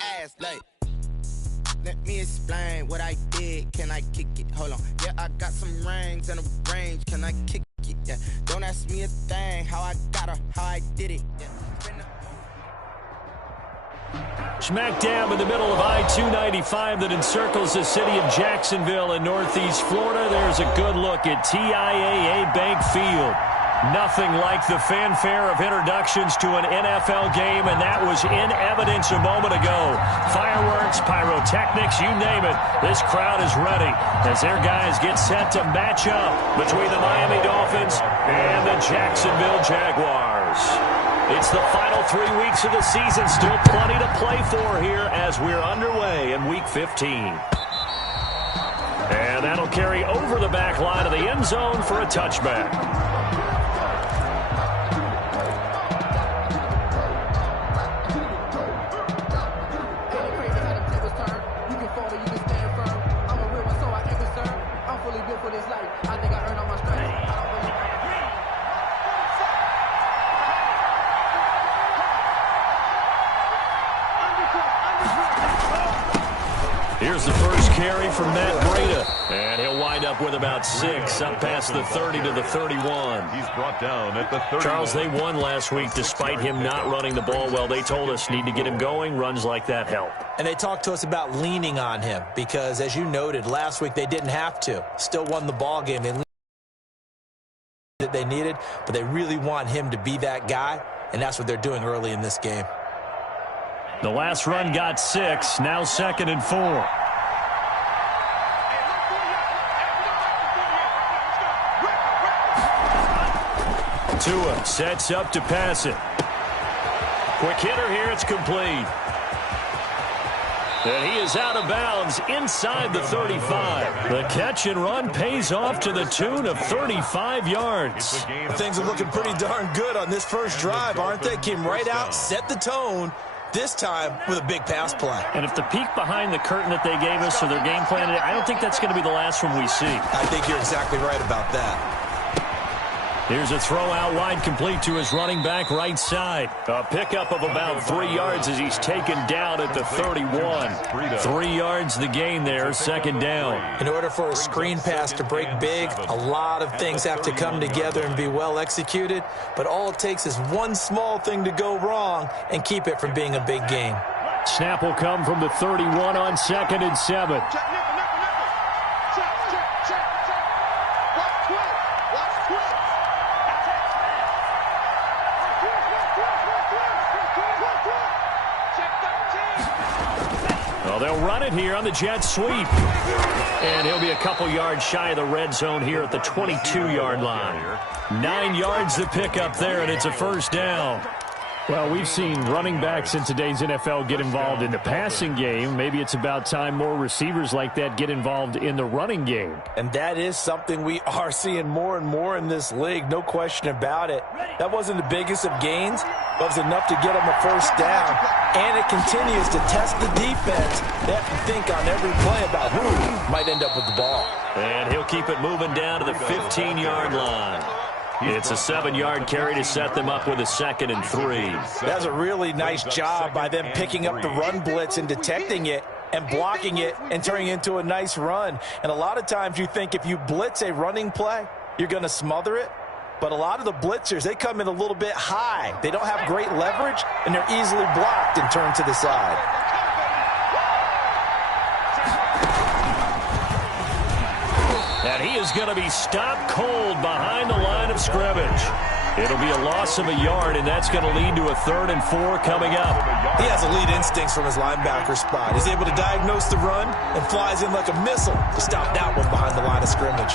ass like. Let me explain what I did. Can I kick it? Hold on. Yeah, I got some rings and a range. Can I kick it? Yeah. Don't ask me a thing. How I got her, how I did it. Yeah. Smack dab in the middle of I-295 that encircles the city of Jacksonville in northeast Florida. There's a good look at TIAA Bank Field. Nothing like the fanfare of introductions to an NFL game, and that was in evidence a moment ago. Fireworks, pyrotechnics, you name it. This crowd is ready as their guys get set to match up between the Miami Dolphins and the Jacksonville Jaguars. It's the final 3 weeks of the season. Still plenty to play for here as we're underway in Week 15. And that'll carry over the back line of the end zone for a touchback. Here's the first carry from Matt Breida, and he'll wind up with about 6, up past the 30 to the 31. He's brought down at the 30. Charles, they won last week despite him not running the ball well. They told us need to get him going. Runs like that help. And they talked to us about leaning on him because, as you noted, last week they didn't have to. Still won the ball game. They that they needed, but they really want him to be that guy, and that's what they're doing early in this game. The last run got 6, now 2nd and 4. Tua sets up to pass it. Quick hitter here, it's complete. And he is out of bounds inside the 35. The catch and run pays off to the tune of 35 yards. Things are looking pretty darn good on this first drive, aren't they? Came right out, set the tone, this time with a big pass play. And if the peek behind the curtain that they gave us or their game plan, I don't think that's going to be the last one we see. I think you're exactly right about that. Here's a throw out wide, complete to his running back right side. A pickup of about 3 yards as he's taken down at the 31. 3 yards the gain there, 2nd down. In order for a screen pass to break big, a lot of things have to come together and be well executed. But all it takes is one small thing to go wrong and keep it from being a big gain. Snap will come from the 31 on 2nd and 7. They'll run it here on the jet sweep. And he'll be a couple yards shy of the red zone here at the 22-yard line. 9 yards to pick up there, and it's a 1st down. Well, we've seen running backs in today's NFL get involved in the passing game. Maybe it's about time more receivers like that get involved in the running game. And that is something we are seeing more and more in this league, no question about it. That wasn't the biggest of gains, but it was enough to get them a 1st down. And it continues to test the defense. They have to think on every play about who might end up with the ball. And he'll keep it moving down to the 15-yard line. It's a 7-yard carry to set them up with a 2nd and 3. That's a really nice job by them picking up the run blitz and detecting it and blocking it and turning it into a nice run. And a lot of times you think if you blitz a running play, you're going to smother it. But a lot of the blitzers, they come in a little bit high. They don't have great leverage, and they're easily blocked and turned to the side. And he is going to be stopped cold behind the line of scrimmage. It'll be a loss of a yard, and that's going to lead to a 3rd and 4 coming up. He has elite instincts from his linebacker spot. He's able to diagnose the run and flies in like a missile to stop that one behind the line of scrimmage.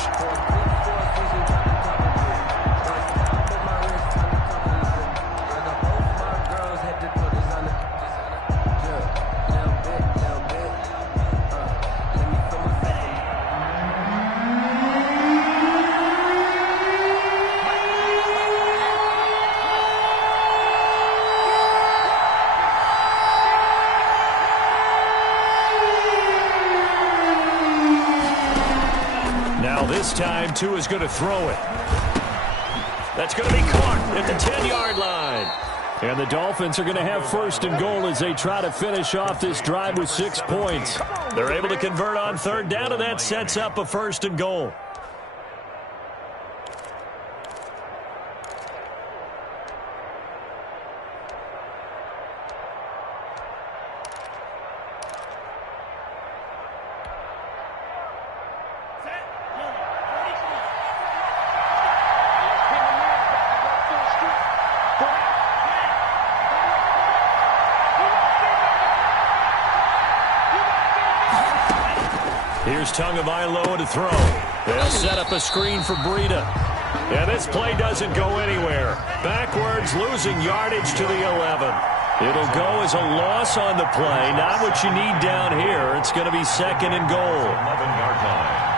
This time, Tua is going to throw it. That's going to be caught at the 10-yard line. And the Dolphins are going to have first and goal as they try to finish off this drive with 6 points. They're able to convert on third down, and that sets up a first and goal. Here's Tagovailoa to throw. They'll set up a screen for Breida. And this play doesn't go anywhere. Backwards, losing yardage to the 11. It'll go as a loss on the play. Not what you need down here. It's going to be second and goal. 11-yard line.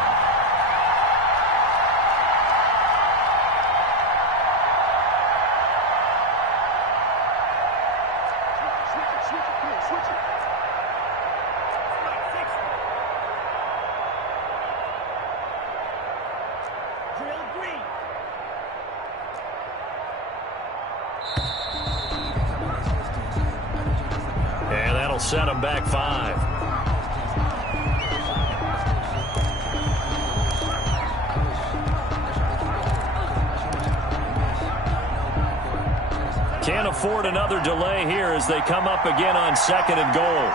And that'll set them back 5. Can't afford another delay here as they come up again on second and goal.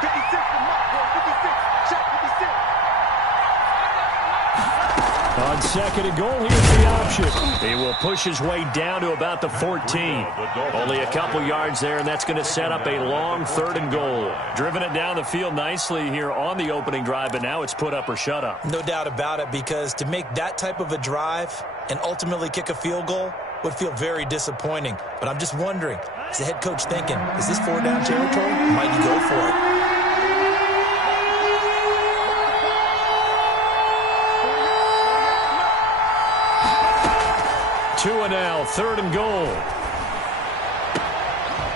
56 to Mark, 56. Shot 56. On second and goal, here's the option. He will push his way down to about the 14. Only a couple yards there, and that's going to set up a long third and goal. Driven it down the field nicely here on the opening drive, but now it's put up or shut up. No doubt about it, because to make that type of a drive and ultimately kick a field goal would feel very disappointing. But I'm just wondering, is the head coach thinking, is this 4-down territory? Might he go for it? 2 and now, third and goal.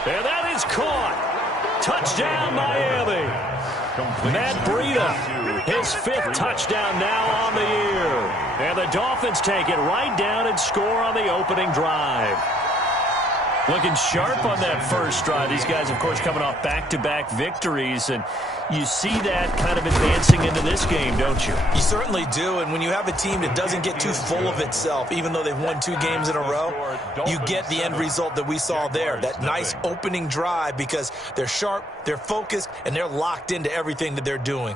And that is caught. Touchdown, Miami. Matt Breida, his 5th touchdown now on the year. And the Dolphins take it right down and score on the opening drive. Looking sharp on that first drive. These guys, of course, coming off back-to-back victories, and you see that kind of advancing into this game, don't you? You certainly do, and when you have a team that doesn't get too full of itself, even though they've won 2 games in a row, you get the end result that we saw there, that nice opening drive, because they're sharp, they're focused, and they're locked into everything that they're doing.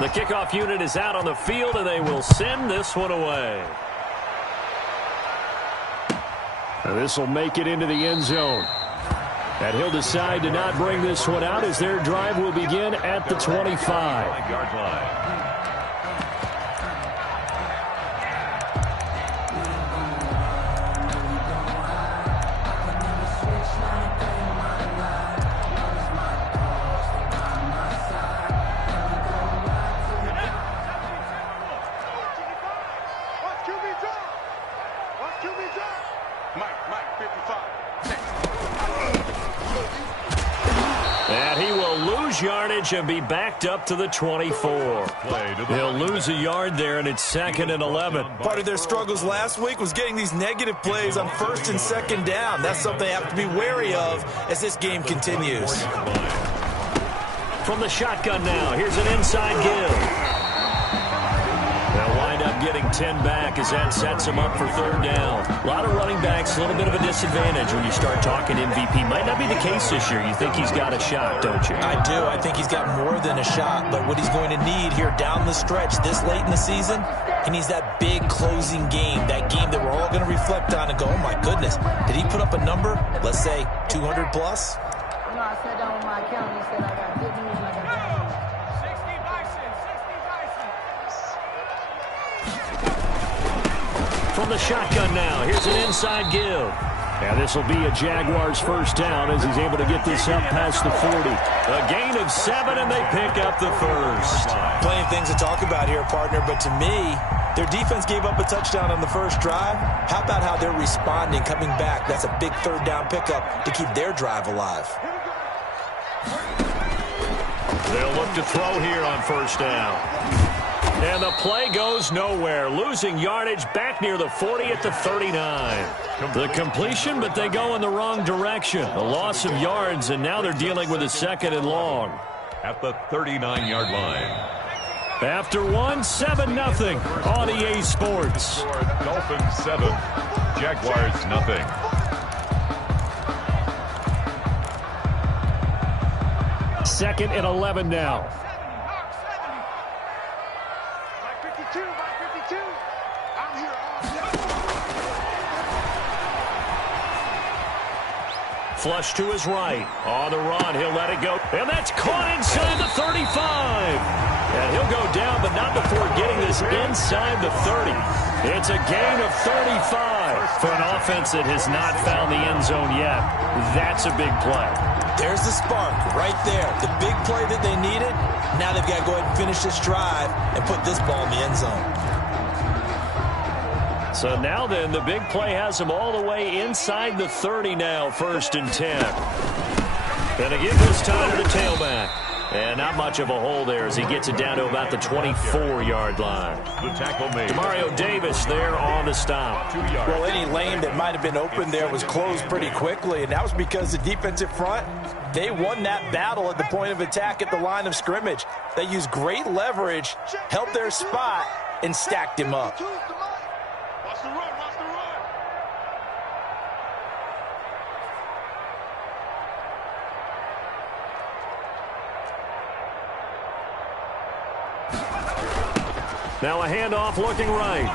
The kickoff unit is out on the field, and they will send this one away. And this will make it into the end zone. And he'll decide to not bring this one out as their drive will begin at the 25. 5-yard line. Yardage and be backed up to the 24. They'll lose a yard there, and it's 2nd and 11. Part of their struggles last week was getting these negative plays on 1st and 2nd down. That's something they have to be wary of as this game continues. From the shotgun now, here's an inside give. They'll wind up getting 10 back as that sets them up for third down. A lot of running backs, a little bit of a disadvantage when you start talking MVP. Might not be the case this year. You think he's got a shot, don't you? I do. I think he's got more than a shot. But what he's going to need here down the stretch this late in the season, he needs that big closing game, that game that we're all going to reflect on and go, oh, my goodness, did he put up a number, let's say 200 plus? You know, I sat down with my accountant and said I got good news and I got bad news. From the shotgun now, here's an inside give. And this will be a Jaguars first down as he's able to get this up past the 40. A gain of 7, and they pick up the first. Plenty of things to talk about here, partner, but to me, their defense gave up a touchdown on the first drive. How about how they're responding, coming back? That's a big third down pickup to keep their drive alive. They'll look to throw here on first down. And the play goes nowhere. Losing yardage back near the 40 at the 39. The completion, but they go in the wrong direction. A loss of yards, and now they're dealing with a 2nd and long. At the 39-yard line. After 7-0 on EA Sports. Dolphins 7, Jaguars nothing. Second and 11 now. Flush to his right. On the run, he'll let it go. And that's caught inside the 35. And he'll go down, but not before getting this inside the 30. It's a gain of 35. For an offense that has not found the end zone yet, that's a big play. There's the spark right there. The big play that they needed. Now they've got to go ahead and finish this drive and put this ball in the end zone. So now then, the big play has them all the way inside the 30 now, 1st and 10. And again, this time to the tailback. And not much of a hole there as he gets it down to about the 24-yard line. The tackle made. Demario Davis there on the stop. Well, any lane that might have been open there was closed pretty quickly, and that was because the defensive front, they won that battle at the point of attack at the line of scrimmage. They used great leverage, held their spot, and stacked him up. Now a handoff looking right.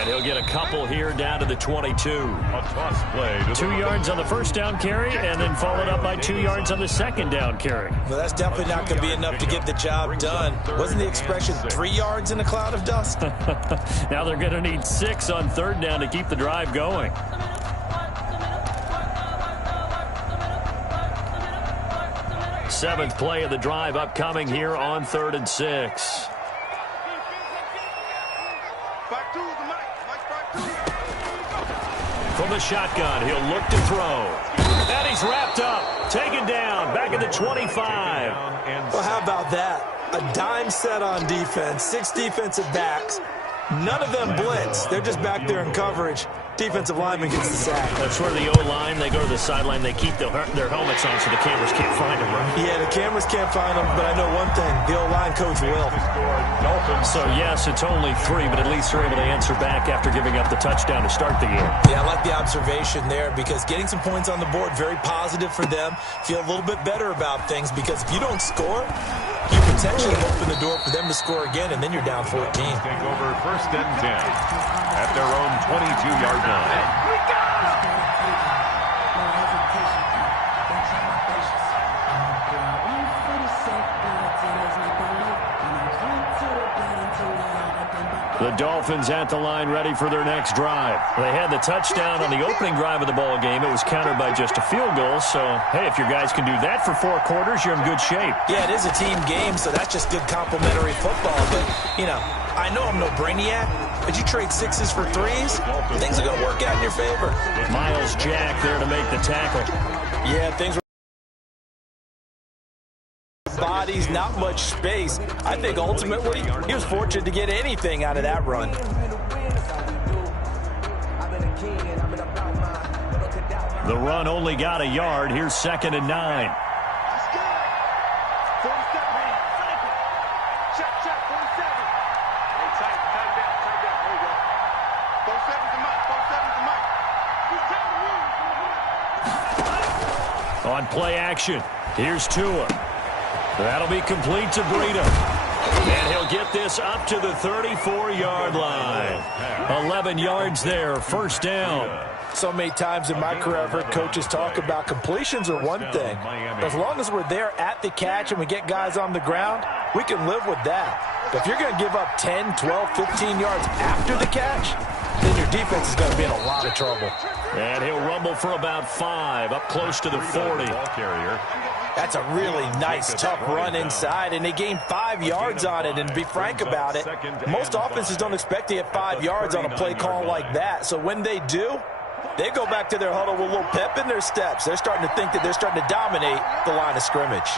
And he'll get a couple here down to the 22. A toss play. 2 yards on the first down carry, and then followed up by 2 yards on the second down carry. Well, that's definitely not going to be enough to get the job done. Wasn't the expression 3 yards in a cloud of dust? Now they're going to need 6 on third down to keep the drive going. Seventh play of the drive upcoming here on 3rd and 6. From the shotgun, he'll look to throw. And he's wrapped up, taken down, back at the 25. Well, how about that? A dime set on defense, 6 defensive backs. None of them blitz. They're just back there in coverage. Defensive lineman gets the sack. That's where the O-line, they go to the sideline, they keep their helmets on so the cameras can't find them, right? Yeah, the cameras can't find them, but I know one thing. The O-line coach will. So, yes, it's only 3, but at least they're able to answer back after giving up the touchdown to start the game. Yeah, I like the observation there because getting some points on the board, very positive for them. Feel a little bit better about things because if you don't score, you potentially open the door for them to score again, and then you're down 14. Take over 1st and 10 at their own 22-yard line. The Dolphins at the line ready for their next drive. They had the touchdown on the opening drive of the ball game. It was countered by just a field goal. So, hey, if your guys can do that for 4 quarters, you're in good shape. Yeah, it is a team game, so that's just good complimentary football. But, you know, I know I'm no brainiac, but you trade 6s for 3s, things are going to work out in your favor. Miles Jack there to make the tackle. Yeah, things were bodies, not much space. I think ultimately he was fortunate to get anything out of that run. The run only got a yard. Here's 2nd and 9. On play action, here's Tua. That'll be complete to Breida. And he'll get this up to the 34-yard line. 11 yards there, 1st down. So many times in my career I've heard coaches talk about completions are one thing. As long as we're there at the catch and we get guys on the ground, we can live with that. But if you're going to give up 10, 12, 15 yards after the catch, then your defense is going to be in a lot of trouble. And he'll rumble for about 5, up close to the 40. That's a really nice, tough run inside, and they gained 5 yards on it. And to be frank about it, most offenses don't expect to get 5 yards on a play call like that. So when they do, they go back to their huddle with a little pep in their steps. They're starting to think that they're starting to dominate the line of scrimmage.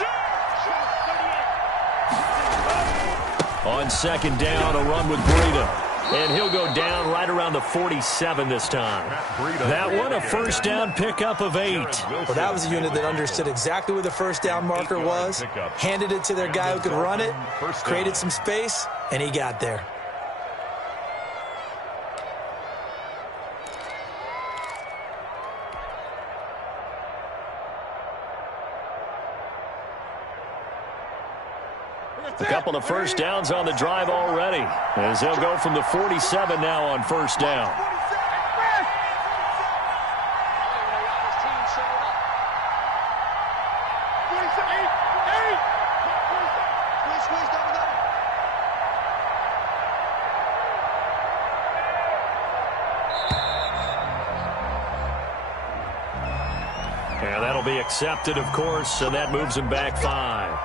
On second down, a run with Breida. And he'll go down right around the 47 this time. That one, a first down pickup of 8. Well, that was a unit that understood exactly where the first down marker was, handed it to their guy who could run it, created some space, and he got there. A couple of first downs on the drive already, as they'll go from the 47 now on first down. And that'll be accepted, of course, and that moves him back 5.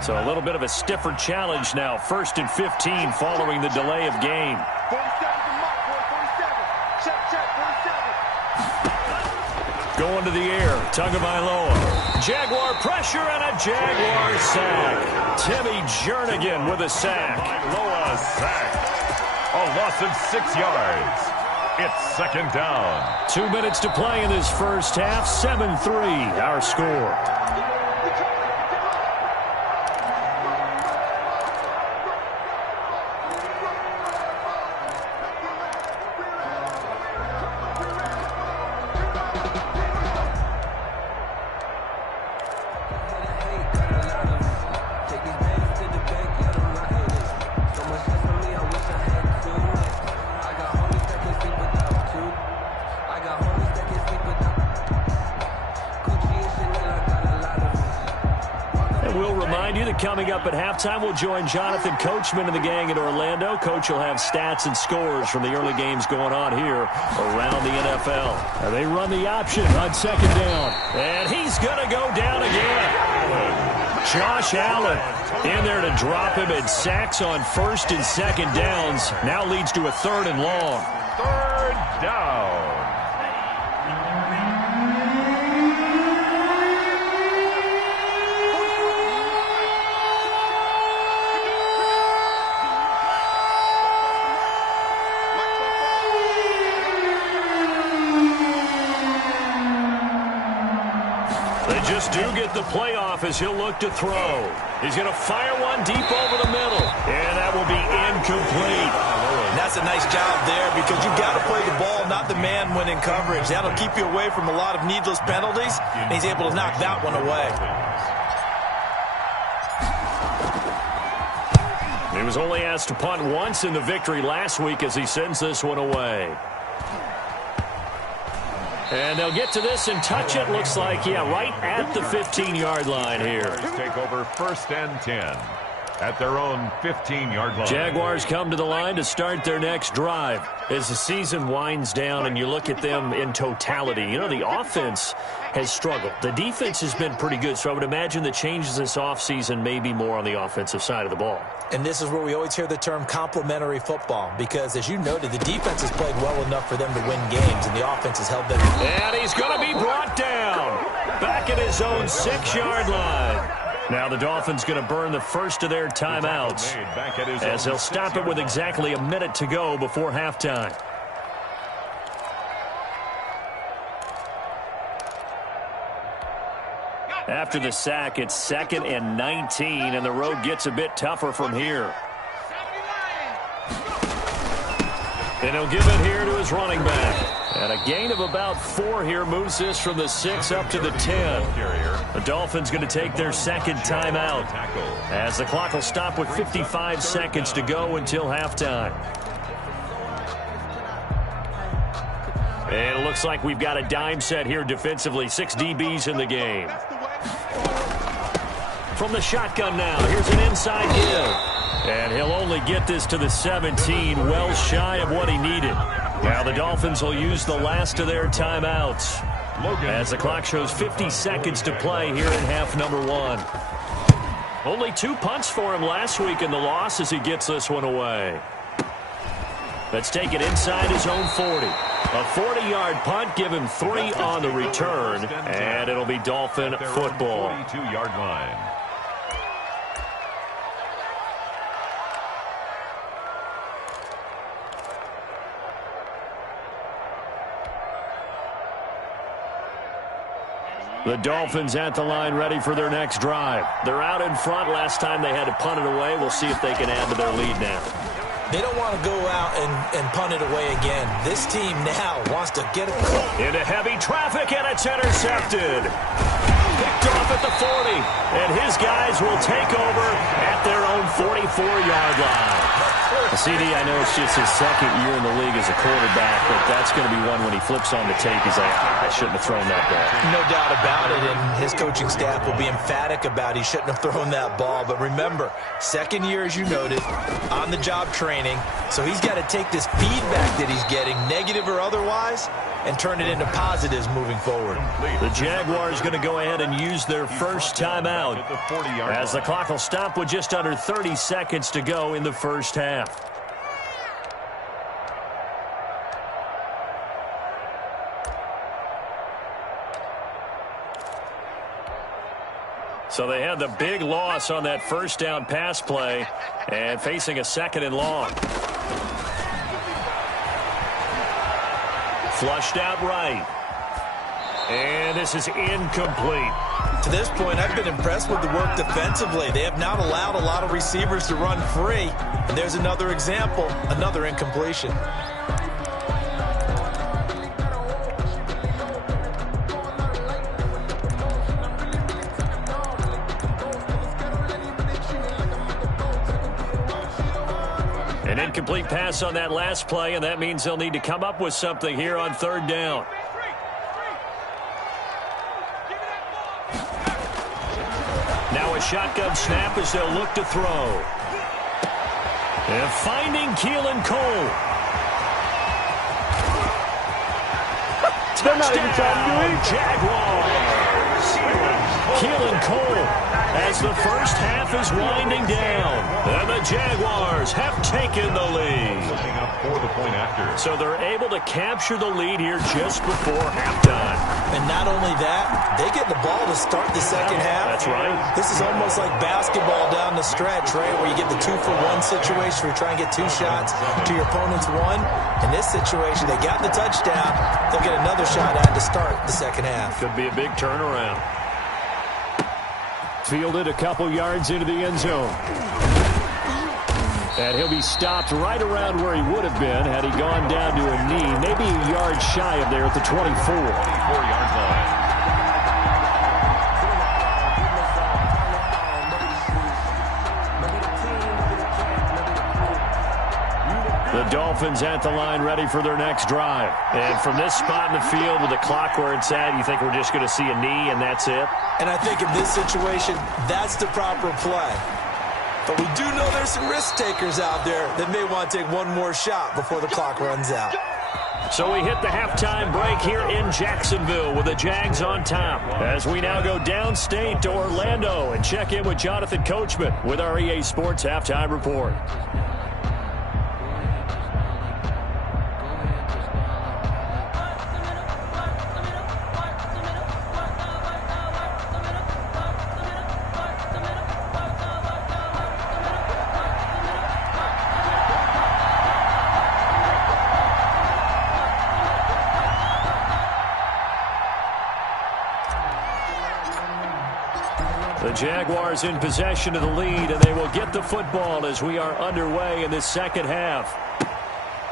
So a little bit of a stiffer challenge now. 1st and 15 following the delay of game. Going to the air. Tagovailoa. Jaguar pressure and a Jaguar sack. Timmy Jernigan with a sack. Tagovailoa sack. A loss of 6 yards. It's second down. 2 minutes to play in this first half. 7-3 our score. Coming up at halftime, we'll join Jonathan Coachman and the gang in Orlando. Coach will have stats and scores from the early games going on here around the NFL. And they run the option on second down. And he's going to go down again. Josh Allen in there to drop him, and sacks on 1st and 2nd downs. Now leads to a 3rd and long. 3rd down. Do get the playoff as he'll look to throw. He's going to fire one deep over the middle, and that will be incomplete. That's a nice job there, because you've got to play the ball, not the man when in coverage. That'll keep you away from a lot of needless penalties, and he's able to knock that one away. He was only asked to punt once in the victory last week as he sends this one away. And they'll get to this and touch it. Looks like, yeah, right at the 15-yard line here. Take over 1st and 10 at their own 15-yard line. Jaguars come to the line to start their next drive. As the season winds down and you look at them in totality, you know, the offense has struggled. The defense has been pretty good, so I would imagine the changes this offseason may be more on the offensive side of the ball. And this is where we always hear the term complementary football, because, as you noted, the defense has played well enough for them to win games, and the offense has held them. And he's going to be brought down back at his own 6-yard line. Now the Dolphins going to burn the first of their timeouts as they'll stop it with exactly a minute to go before halftime. After the sack, it's 2nd and 19, and the road gets a bit tougher from here. And he'll give it here to his running back. And a gain of about 4 here moves this from the 6 up to the 10. The Dolphins going to take their second timeout as the clock will stop with 55 seconds to go until halftime. And it looks like we've got a dime set here defensively. 6 DBs in the game. From the shotgun now, here's an inside give. And he'll only get this to the 17, well shy of what he needed. Now the Dolphins will use the last of their timeouts as the clock shows 50 seconds to play here in half number 1. Only 2 punts for him last week in the loss as he gets this one away. Let's take it inside his own 40. A 40-yard punt, give him 3 on the return, and it'll be Dolphin football. 42-yard line. The Dolphins at the line ready for their next drive. They're out in front. Last time they had to punt it away. We'll see if they can add to their lead now. They don't want to go out and punt it away again. This team now wants to get it into heavy traffic, and it's intercepted. Picked off at the 40, and his guys will take over at their own 44-yard line. CD, I know it's just his second year in the league as a quarterback, but that's going to be one when he flips on the tape. He's like, I shouldn't have thrown that ball. No doubt about it, and his coaching staff will be emphatic about he shouldn't have thrown that ball. But remember, second year, as you noted, on-the-job training, so he's got to take this feedback that he's getting, negative or otherwise, and turn it into positives moving forward. The Jaguars going to go ahead and use their first timeout as the clock will stop with just under 30 seconds to go in the first half. So they had the big loss on that first down pass play and facing a second and long. Flushed out right. And this is incomplete. To this point, I've been impressed with the work defensively. They have not allowed a lot of receivers to run free. And there's another example, another incompletion. An incomplete pass on that last play, and that means they'll need to come up with something here on third down. Now a shotgun snap as they'll look to throw. And finding Keelan Cole. Touchdown, Jaguars. Keelan Cole as the first half is winding down. And the Jaguars have taken the lead. So they're able to capture the lead here just before halftime. And not only that, they get the ball to start the second half. That's right. This is almost like basketball down the stretch, right, where you get the 2-for-1 situation where you try and get 2 shots to your opponent's 1. In this situation, they got the touchdown. They'll get another shot at to start the second half. Could be a big turnaround. Fielded a couple yards into the end zone. And he'll be stopped right around where he would have been had he gone down to a knee, maybe a yard shy of there at the 24. 24-yard line. The Dolphins at the line ready for their next drive. And from this spot in the field with the clock where it's at, you think we're just going to see a knee and that's it? And I think in this situation, that's the proper play. But we do know there's some risk takers out there that may want to take one more shot before the clock runs out. So we hit the halftime break here in Jacksonville with the Jags on top. As we now go downstate to Orlando and check in with Jonathan Coachman with our EA Sports Halftime Report. The Jaguars in possession of the lead, and they will get the football as we are underway in this second half.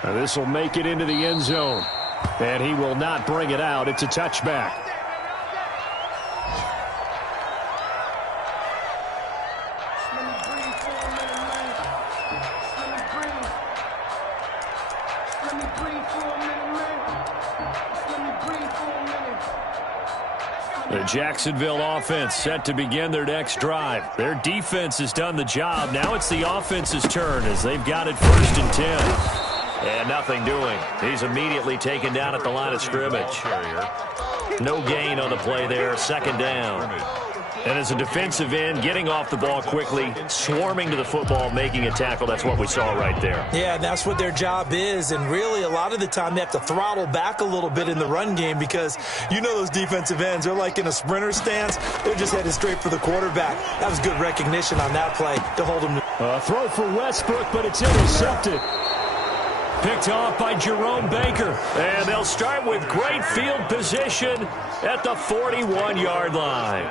Now this will make it into the end zone, and he will not bring it out. It's a touchback. The Jacksonville offense set to begin their next drive. Their defense has done the job. Now it's the offense's turn as they've got it 1st and 10. And nothing doing. He's immediately taken down at the line of scrimmage. No gain on the play there. 2nd down. And as a defensive end, getting off the ball quickly, swarming to the football, making a tackle. That's what we saw right there. Yeah, that's what their job is. And really, a lot of the time, they have to throttle back a little bit in the run game because you know those defensive ends, they're like in a sprinter stance. They're just headed straight for the quarterback. That was good recognition on that play to hold him. Throw for Westbrook, but it's intercepted. Picked off by Jerome Baker. And they'll start with great field position at the 41-yard line.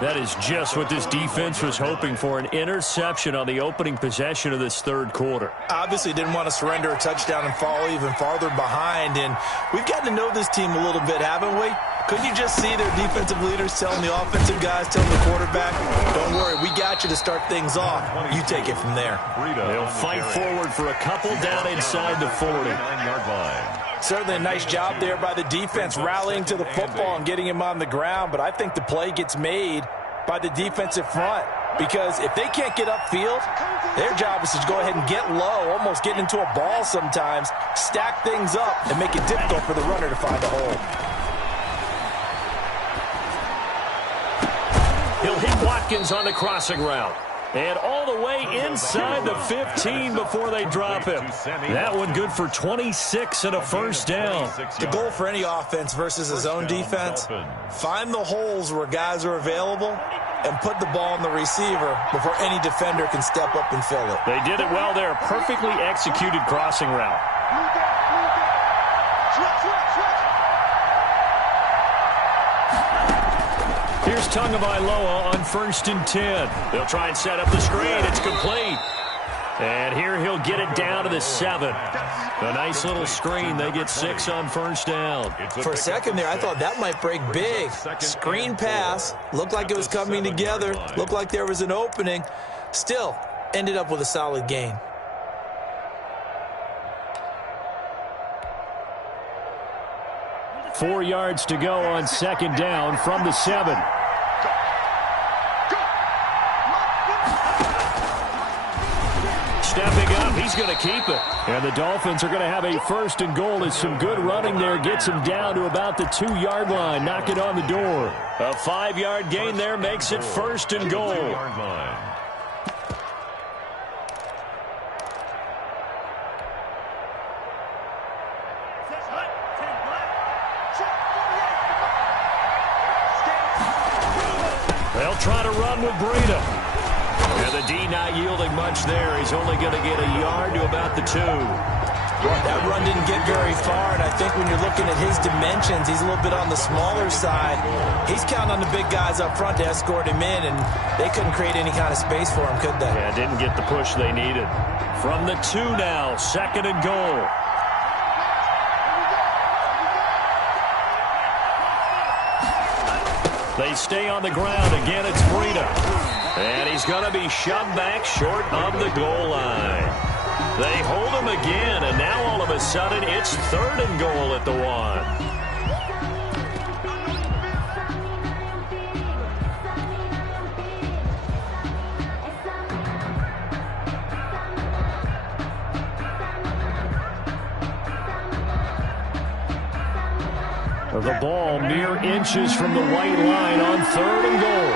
That is just what this defense was hoping for, an interception on the opening possession of this 3rd quarter. Obviously didn't want to surrender a touchdown and fall even farther behind. And we've gotten to know this team a little bit, haven't we? Couldn't you just see their defensive leaders telling the offensive guys, telling the quarterback, don't worry, we got you to start things off. You take it from there. They'll fight forward for a couple down inside the 40. Certainly a nice job there by the defense, rallying to the football and getting him on the ground. But I think the play gets made by the defensive front because if they can't get upfield, their job is to go ahead and get low, almost get into a ball sometimes, stack things up, and make it difficult for the runner to find a hole. He'll hit Watkins on the crossing route. And all the way inside the 15 before they drop him. That one good for 26 and a 1st down. The goal for any offense versus a zone defense, find the holes where guys are available and put the ball in the receiver before any defender can step up and fill it. They did it well there. Perfectly executed crossing route. Here's Tagovailoa on 1st and 10. They'll try and set up the screen. It's complete. And here he'll get it down to the 7. A nice little screen. They get 6 on 1st down. For a second there, I thought that might break big. Screen pass. Looked like it was coming together. Looked like there was an opening. Still, ended up with a solid gain. Four yards to go on 2nd down from the 7. Stepping up, he's going to keep it. And the Dolphins are going to have a 1st and goal as some good running there gets him down to about the 2-yard line. Knock it on the door. A 5-yard gain there makes it 1st and goal. They'll try to run with Breida. And the D not yielding much there. He's only going to get a yard to about the 2. That run didn't get very far, and I think when you're looking at his dimensions, he's a little bit on the smaller side. He's counting on the big guys up front to escort him in, and they couldn't create any kind of space for him, could they? Yeah, didn't get the push they needed. From the 2 now, 2nd and goal. They stay on the ground. Again, it's Breida. And he's going to be shoved back short of the goal line. They hold him again, and now all of a sudden it's 3rd and goal at the 1. The ball mere inches from the white line on 3rd and goal.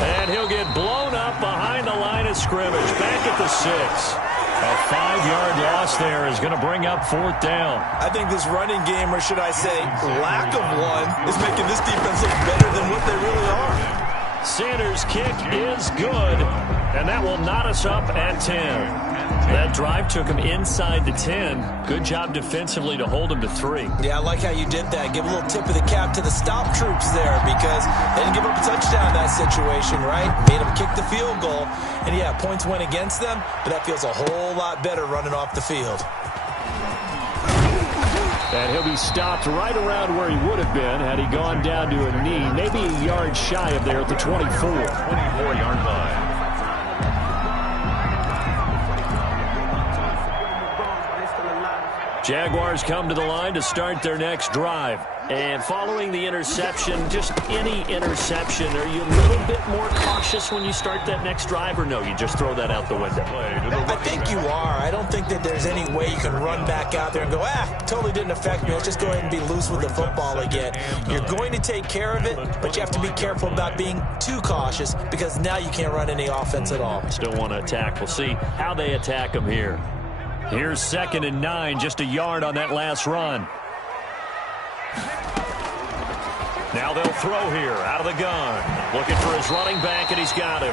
And he'll get blown up behind the line of scrimmage. Back at the 6. A 5-yard loss there is going to bring up 4th down. I think this running game, or should I say lack of one, is making this defense look better than what they really are. Sanders' kick is good, and that will knot us up at 10. That drive took him inside the 10. Good job defensively to hold him to 3. Yeah, I like how you did that. Give a little tip of the cap to the stop troops there because they didn't give up a touchdown in that situation, right? Made them kick the field goal. And, yeah, points went against them, but that feels a whole lot better running off the field. And he'll be stopped right around where he would have been had he gone down to a knee, maybe a yard shy of there at the 24. 24-yard line. Jaguars come to the line to start their next drive. And following the interception, just any interception, are you a little bit more cautious when you start that next drive, or no, you just throw that out the window? I think you are. I don't think that there's any way you can run back out there and go, totally didn't affect me. Let's just go ahead and be loose with the football again. You're going to take care of it, but you have to be careful about being too cautious because now you can't run any offense at all. Still want to attack. We'll see how they attack them here. Here's 2nd and 9, just a yard on that last run. Now they'll throw here out of the gun. Looking for his running back, and he's got him.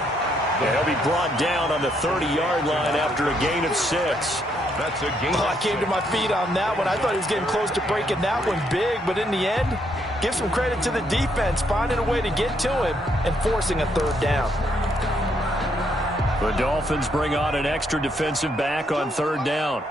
And he'll be brought down on the 30-yard line after a gain of 6. That's a gain. I came to my feet on that one. I thought he was getting close to breaking that one big, but in the end, give some credit to the defense, finding a way to get to him and forcing a 3rd down. The Dolphins bring on an extra defensive back on 3rd down.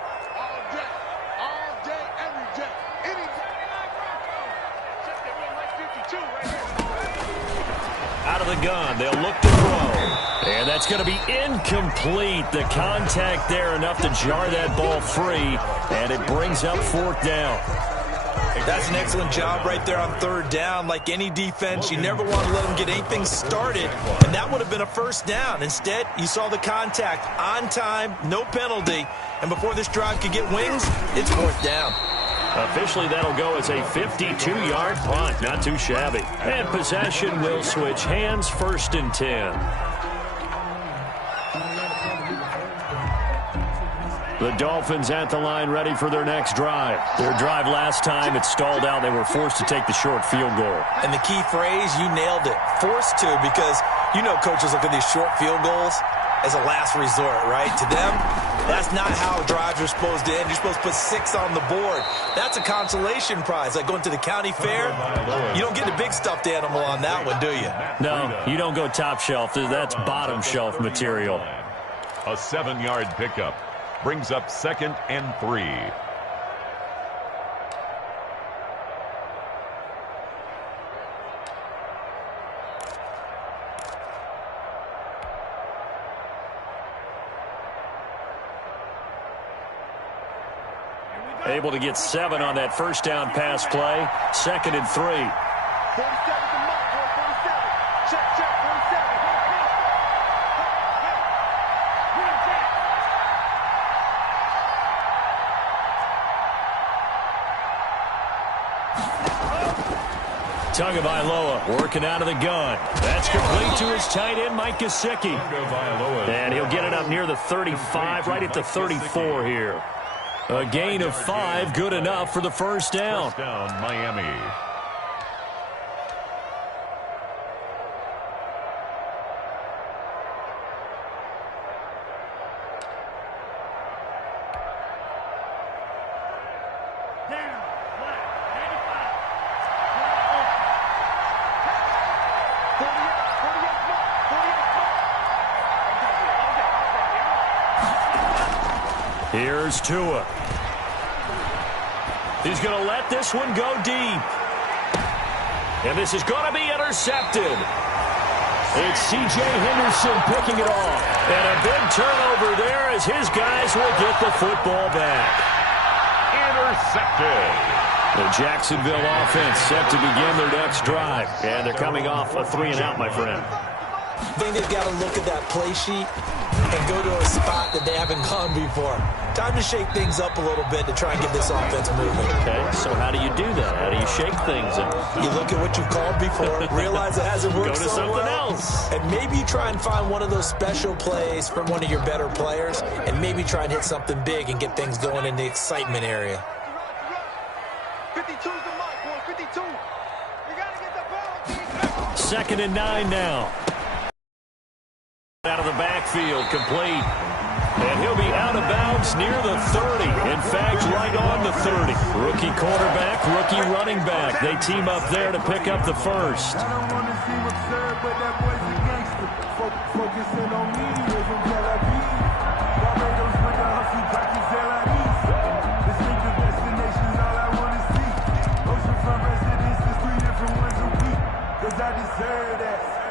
Out of the gun, they'll look to throw. And that's going to be incomplete. The contact there enough to jar that ball free, and it brings up 4th down. That's an excellent job right there on 3rd down. Like any defense, you never want to let them get anything started, and that would have been a 1st down. Instead, you saw the contact on time, no penalty, and before this drive could get wings, it's 4th down. Officially, that'll go as a 52-yard punt. Not too shabby. And possession will switch hands, 1st and 10. The Dolphins at the line ready for their next drive. Their drive last time, it stalled out. They were forced to take the short field goal. And the key phrase, you nailed it, forced to, because you know coaches look at these short field goals as a last resort, right? To them, that's not how drives are supposed to end. You're supposed to put 6 on the board. That's a consolation prize. Like going to the county fair, you don't get the big stuffed animal on that one, do you? No, you don't go top shelf. That's bottom shelf material. A 7-yard pickup brings up 2nd and 3. Able to get 7 on that 1st down pass play. 2nd and 3. Tagovailoa working out of the gun. That's complete to his tight end, Mike Gesicki. And he'll get it up near the 35, right at the 34 here. A gain of 5, good enough for the 1st down. 1st down, Miami. Here's Tua. He's going to let this one go deep. And this is going to be intercepted. It's C.J. Henderson picking it off. And a big turnover there as his guys will get the football back. Intercepted. The Jacksonville offense set to begin their next drive. And they're coming off a 3-and-out, my friend. I think they've got to look at that play sheet and go to a spot that they haven't gone before. Time to shake things up a little bit to try and get this offense moving. Okay, so how do you do that? How do you shake things? You look at what you've called before, realize it hasn't worked Go to so something well, else. and maybe try and find one of those special plays from one of your better players, and maybe try and hit something big and get things going in the excitement area. 52's the mark, boy, 52. You got to get the ball. 2nd and 9 now. Out of the backfield, complete. And he'll be out of bounds near the 30. In fact, right on the 30. Rookie quarterback, rookie running back. They team up there to pick up the 1st. I don't want to seem absurd, but that boy's a gangster. Focusing on me, we're from Tel Aviv. Barbados with the hustle, practice LIDs. This ain't the destination, all I want is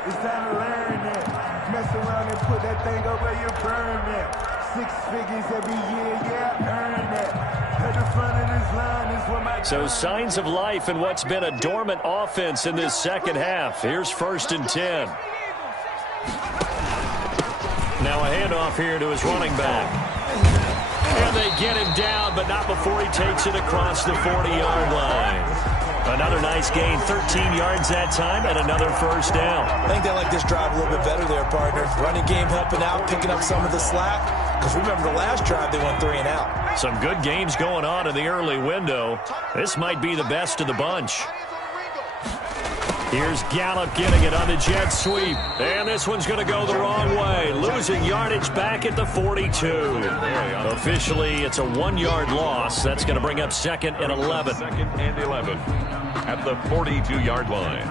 It's time to learn that. Mess around and put that thing up where you burn that. 6 figures every year, yeah, earn that. At the front of this line is where my... So signs of life in what's been a dormant offense in this second half. Here's 1st and 10. Now a handoff here to his running back. And they get him down, but not before he takes it across the 40-yard line. Another nice gain, 13 yards that time, and another first down. I think they like this drive a little bit better there, partner. Running game helping out, picking up some of the slack. Because remember the last drive, they went 3 and out. Some good games going on in the early window. This might be the best of the bunch. Here's Gallup getting it on the jet sweep. And this one's going to go the wrong way. Losing yardage back at the 42. Officially, it's a 1-yard loss. That's going to bring up 2nd and 11. 2nd and 11 at the 42-yard line.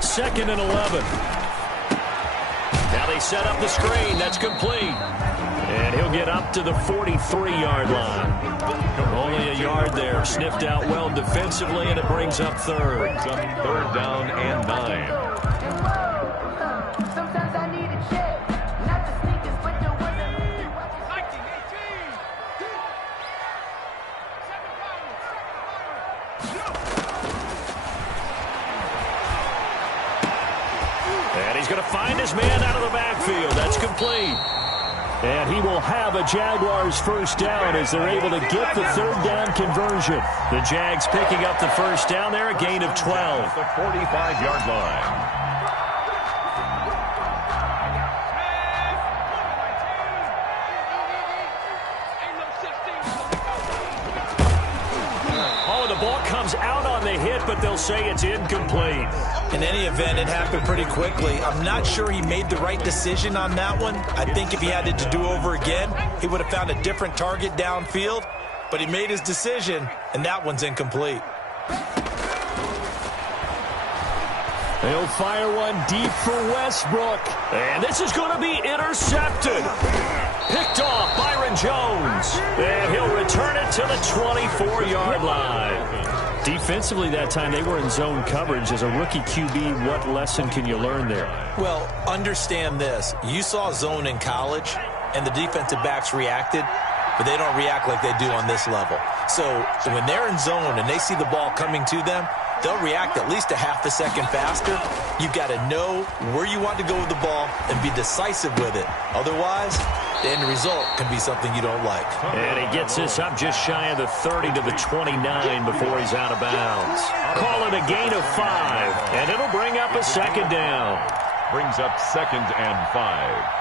Second and 11. Now they set up the screen. That's complete. And he'll get up to the 43-yard line. Only a yard there. Sniffed out well defensively, and it brings up 3rd. Third down and 9. Sometimes I need a check. Not the sneakers, but the weather. And he's going to find his man out of the backfield. That's complete. And he will have a Jaguars first down as they're able to get the 3rd down conversion. The Jags picking up the first down there, a gain of 12. The 45-yard line. Oh, the ball comes out on the hit, but they'll say it's incomplete. In any event, it happened pretty quickly. I'm not sure he made the right decision on that one. I think if he had it to do over again, he would have found a different target downfield. But he made his decision, and that one's incomplete. They'll fire one deep for Westbrook. And this is going to be intercepted. Picked off Byron Jones. And he'll return it to the 24-yard line. Defensively that time, they were in zone coverage. As a rookie QB, what lesson can you learn there? Well, understand this. You saw zone in college, and the defensive backs reacted, but they don't react like they do on this level. So when they're in zone and they see the ball coming to them, they'll react at least a half a second faster. You've got to know where you want to go with the ball and be decisive with it. Otherwise, the end result can be something you don't like. And he gets this up just shy of the 30 to the 29 before he's out of bounds. Call it a gain of 5, and it'll bring up a 2nd down. Brings up 2nd and 5.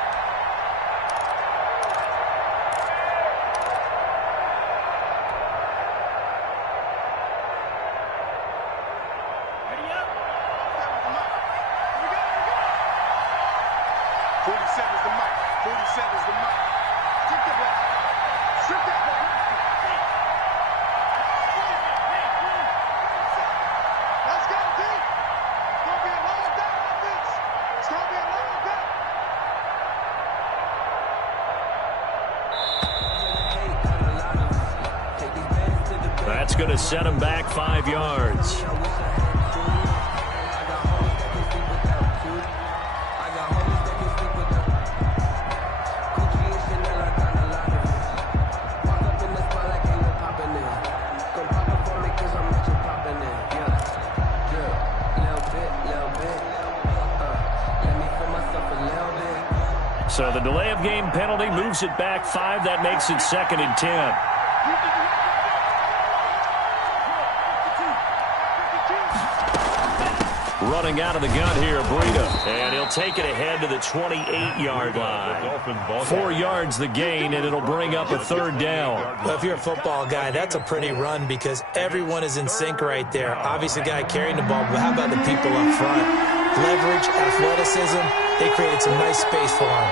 That's going to set him back 5 yards. So the delay of game penalty moves it back 5. That makes it 2nd and 10. Running out of the gun here, Breida. And he'll take it ahead to the 28-yard line. 4 yards the gain, and it'll bring up a 3rd down. Well, if you're a football guy, that's a pretty run because everyone is in sync right there. Obviously, the guy carrying the ball, but how about the people up front? Leverage, athleticism, they created some nice space for him.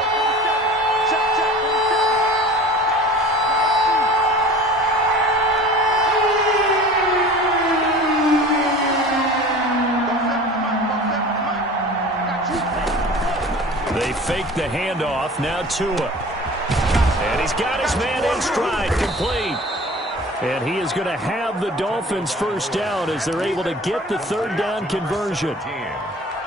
They fake the handoff. Now Tua. And he's got his man in stride, complete. And he is going to have the Dolphins first down as they're able to get the third down conversion.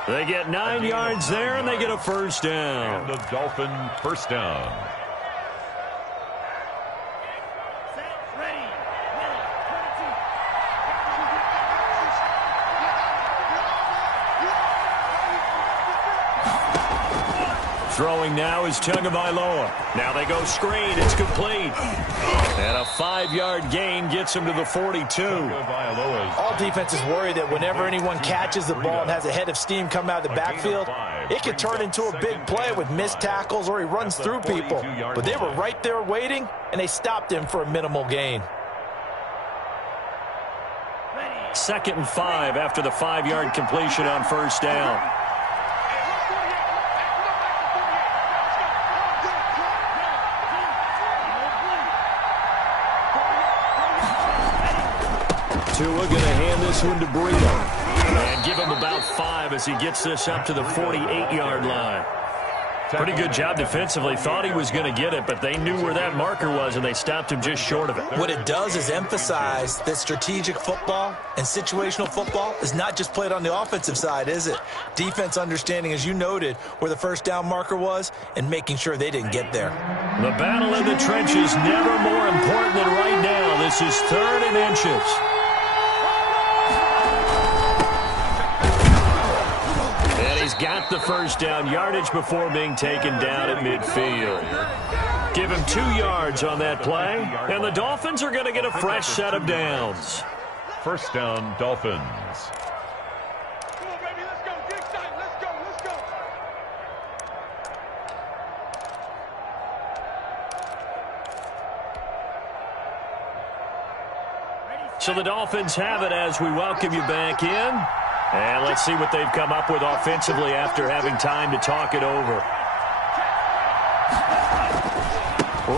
They get 9 yards there, and they get a first down. And the Dolphin first down. Throwing now is Tagovailoa. Now they go screen. It's complete. And a 5-yard gain gets him to the 42. All defenses worry that whenever anyone catches the ball and has a head of steam come out of the backfield, it could turn into a big play with missed tackles or he runs through people. But they were right there waiting, and they stopped him for a minimal gain. 2nd and 5 after the 5-yard completion on first down. Tua going to hand this one to Breida and give him about 5 as he gets this up to the 48-yard line. Pretty good job defensively. Thought he was going to get it, but they knew where that marker was, and they stopped him just short of it. What it does is emphasize that strategic football and situational football is not just played on the offensive side, is it? Defense understanding, as you noted, where the first down marker was and making sure they didn't get there. The battle in the trenches never more important than right now. This is 3rd and inches. Got the first down, yardage before being taken down at midfield. Give him 2 yards on that play, and the Dolphins are going to get a fresh set of downs. First down, Dolphins. Come on, baby, let's go. Get excited. Let's go. Let's go. So the Dolphins have it as we welcome you back in. And let's see what they've come up with offensively after having time to talk it over.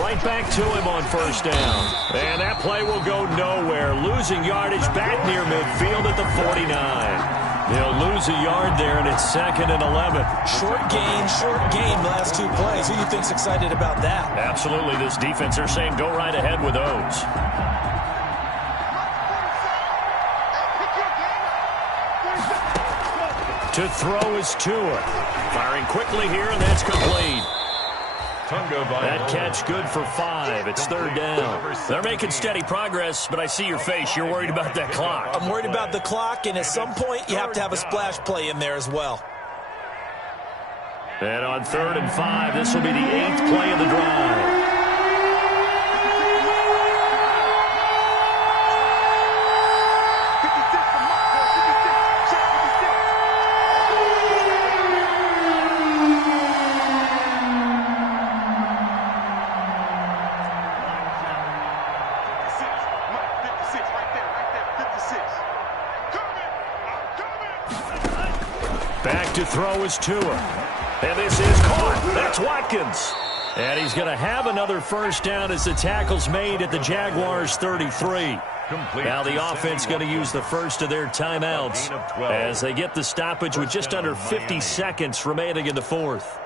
Right back to him on first down. And that play will go nowhere. Losing yardage back near midfield at the 49. They'll lose a yard there, and it's 2nd and 11. Short gain last 2 plays. Who do you think's excited about that? Absolutely. This defense, they're saying go right ahead with those. To throw is Tua. Firing quickly here, and that's complete. That catch good for 5. It's 3rd down. They're making steady progress, but I see your face. You're worried about that clock. I'm worried about the clock, and at some point, you have to have a splash play in there as well. And on 3rd and 5, this will be the 8th play of the drive. To throw is Tua. And this is caught. That's Watkins. And he's going to have another first down as the tackle's made at the Jaguars' 33. Now the offense going to use the first of their timeouts as they get the stoppage with just under 50 seconds remaining in the 4th.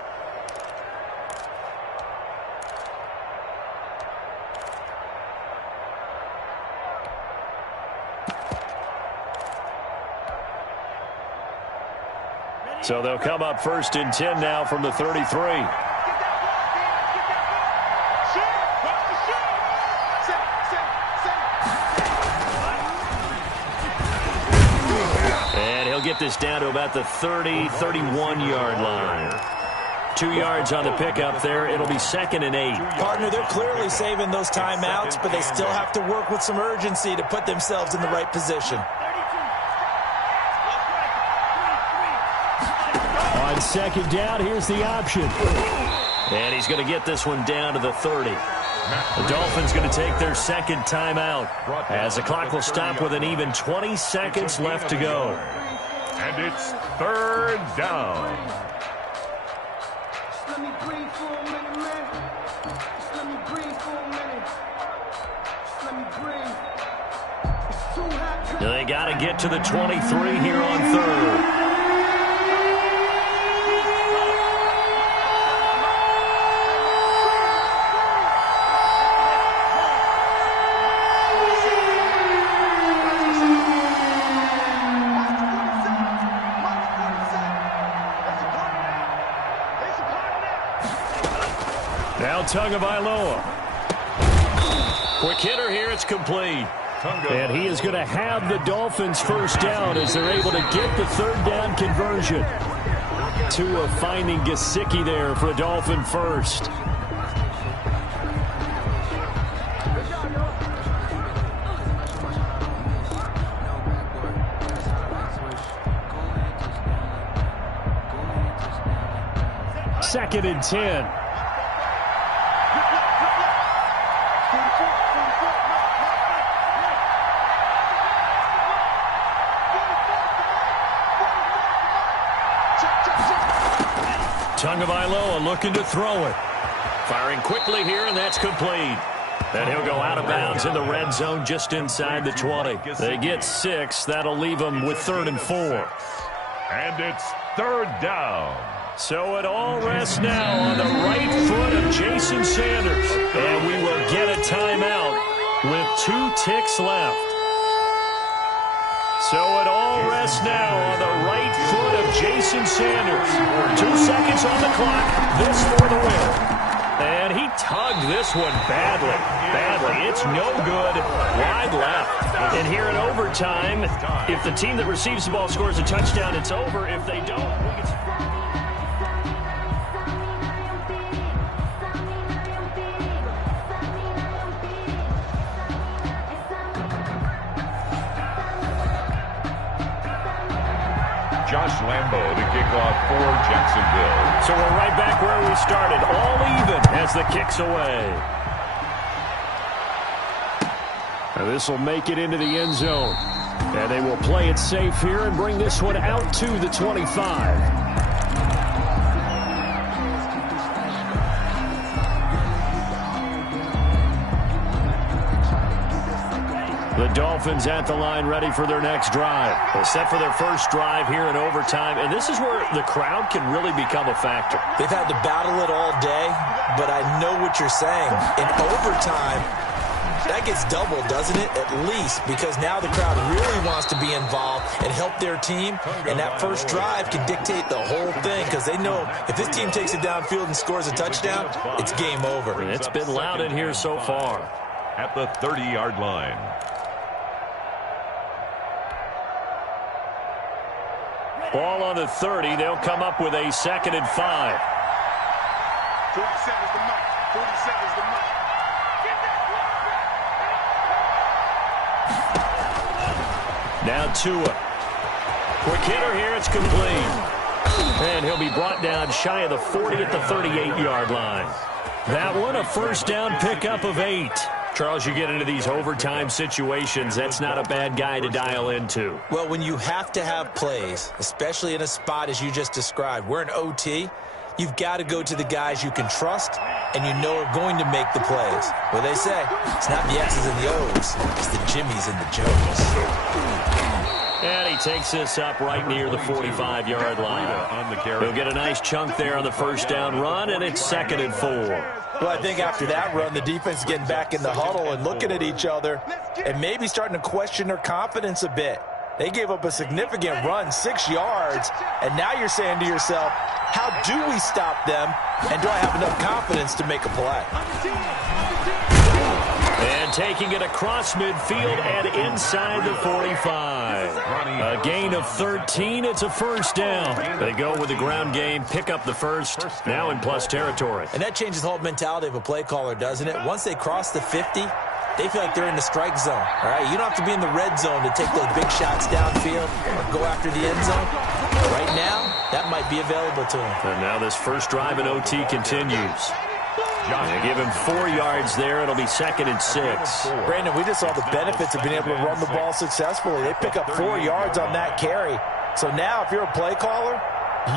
So they'll come up 1st and 10 now from the 33. And he'll get this down to about the 30, 31-yard line. 2 yards on the pickup there. It'll be 2nd and 8. Partner, they're clearly saving those timeouts, but they still have to work with some urgency to put themselves in the right position. On 2nd down, here's the option. And he's going to get this one down to the 30. The Dolphins going to take their 2nd timeout as the clock will stop with an even 20 seconds left to go. And it's 3rd down. Just let me breathe for a minute, man. Just let me breathe for a minute. Just let me breathe. It's too hot. They got to get to the 23 here on 3rd. Tagovailoa. Quick hitter here. It's complete. And he is going to have the Dolphins first down as they're able to get the third down conversion. Tua finding Gesicki there for a Dolphin first. Second and 10. Tagovailoa looking to throw it. Firing quickly here, and that's complete. And he'll go out of bounds in the red zone just inside the 20. They get 6. That'll leave them with 3rd and 4. And it's 3rd down. So it all rests now on the right foot of Jason Sanders. And we will get a timeout with 2 ticks left. So it all rests now on the right foot of Jason Sanders. 2 seconds on the clock. This for the win. And he tugged this one badly. It's no good. Wide left. And here in overtime, if the team that receives the ball scores a touchdown, it's over. If they don't, Josh Lambo to kick off for Jacksonville. So we're right back where we started, all even as the kick's away. And this will make it into the end zone. And they will play it safe here and bring this one out to the 25. The Dolphins at the line ready for their next drive. They're set for their first drive here in overtime, and this is where the crowd can really become a factor. They've had to battle it all day, but I know what you're saying. In overtime, that gets doubled, doesn't it? At least, because now the crowd really wants to be involved and help their team, and that first drive can dictate the whole thing because they know if this team takes it downfield and scores a touchdown, it's game over. And it's been loud in here so far. At the 30-yard line. Ball on the 30. They'll come up with a 2nd and 5. 40 seconds to mark. 40 seconds to mark. Now Tua. Quick hitter here. It's complete. And he'll be brought down shy of the 40 at the 38-yard line. That one, a first down pickup of 8. Charles, you get into these overtime situations, that's not a bad guy to dial into. Well, when you have to have plays, especially in a spot as you just described, we're in OT, you've got to go to the guys you can trust and you know are going to make the plays. Well, they say, it's not the X's and the O's, it's the Jimmys and the Joes. And he takes this up right near the 45-yard line. He'll get a nice chunk there on the first down run, and it's 2nd and 4. Well, I think after that run, the defense getting back in the huddle and looking at each other and maybe starting to question their confidence a bit. They gave up a significant run, 6 yards, and now you're saying to yourself, how do we stop them, and do I have enough confidence to make a play? And taking it across midfield and inside the 45. A gain of 13. It's a first down. They go with the ground game, pick up the first, now in plus territory. And that changes the whole mentality of a play caller, doesn't it? Once they cross the 50, they feel like they're in the strike zone. All right, you don't have to be in the red zone to take those big shots downfield or go after the end zone. Right now, that might be available to them. And now this first drive in OT continues. They give him 4 yards there. It'll be 2nd and 6. Brandon, we just saw the benefits of being able to run the ball successfully. They pick up 4 yards on that carry. So now if you're a play caller,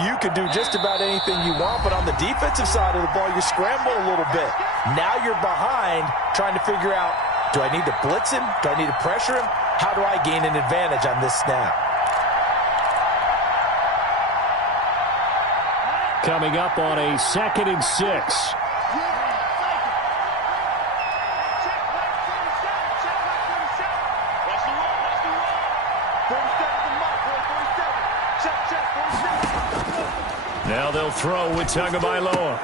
you can do just about anything you want. But on the defensive side of the ball, you scramble a little bit. Now you're behind trying to figure out, do I need to blitz him? Do I need to pressure him? How do I gain an advantage on this snap? Coming up on a 2nd and 6. Now they'll throw with Tagovailoa.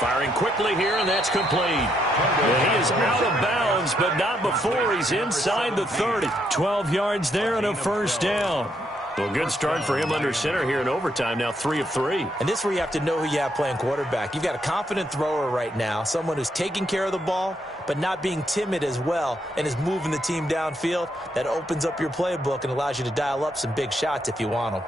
Firing quickly here, and that's complete. And he is out of bounds, but not before he's inside the 30. 12 yards there and a first down. Well, good start for him under center here in overtime, now 3 of 3. And this is where you have to know who you have playing quarterback. You've got a confident thrower right now, someone who's taking care of the ball, but not being timid as well, and is moving the team downfield. That opens up your playbook and allows you to dial up some big shots if you want them.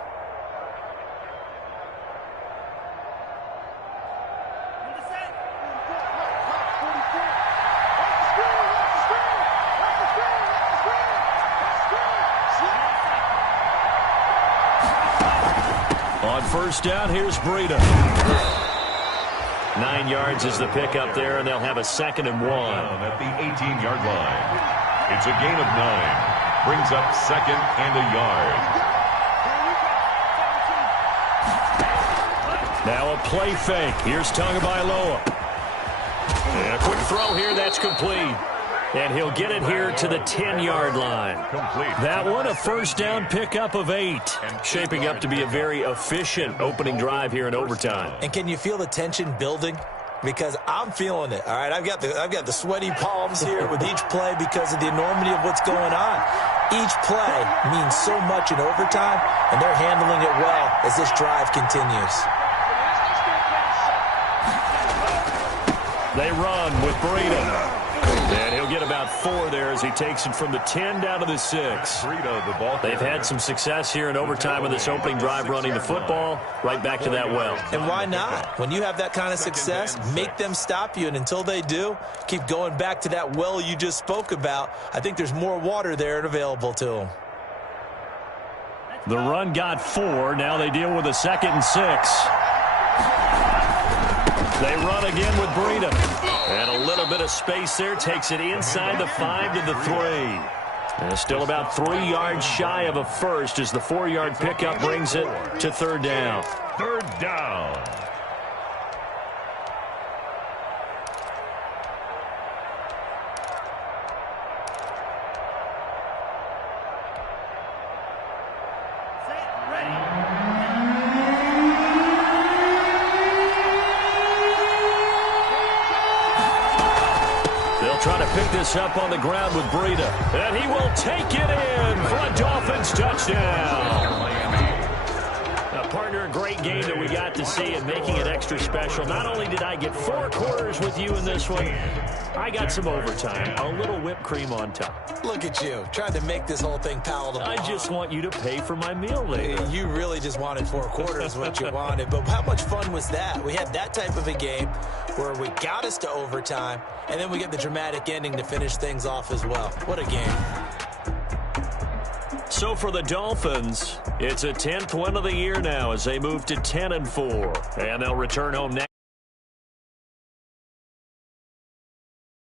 On first down, here's Breida. 9 yards is the pickup there, and they'll have a 2nd and 1. At the 18-yard line. It's a gain of 9. Brings up 2nd and a yard. Now a play fake. Here's Tagovailoa. And a quick throw here. That's complete. And he'll get it here to the 10-yard line. Complete. That one, a first down pickup of 8. Shaping up to be a very efficient opening drive here in overtime. And can you feel the tension building? Because I'm feeling it. All right, I've got the sweaty palms here with each play because of the enormity of what's going on. Each play means so much in overtime, and they're handling it well as this drive continues. They run with Breida. And he'll get about 4 there as he takes it from the 10 down to the 6. They've had some success here in overtime in this opening drive running the football. Right back to that well. And why not? When you have that kind of success, make them stop you. And until they do, keep going back to that well you just spoke about. I think there's more water there and available to them. The run got 4. Now they deal with a 2nd and 6. They run again with Breida. And a little bit of space there. Takes it inside the 5 to the 3. And still about 3 yards shy of a first as the 4-yard pickup brings it to 3rd down. 3rd down. Trying to pick this up on the ground with Breida. And he will take it in for a Dolphins touchdown. Partner, a great game that we got to see and making it extra special. Not only did I get 4 quarters with you in this one, I got some overtime. A little whipped cream on top. Look at you, trying to make this whole thing palatable. I just want you to pay for my meal later. You really just wanted 4 quarters what you wanted. But how much fun was that? We had that type of a game where we got us to overtime, and then we get the dramatic ending to finish things off as well. What a game. So for the Dolphins, it's a 10th win of the year now as they move to 10-4. And they'll return home next.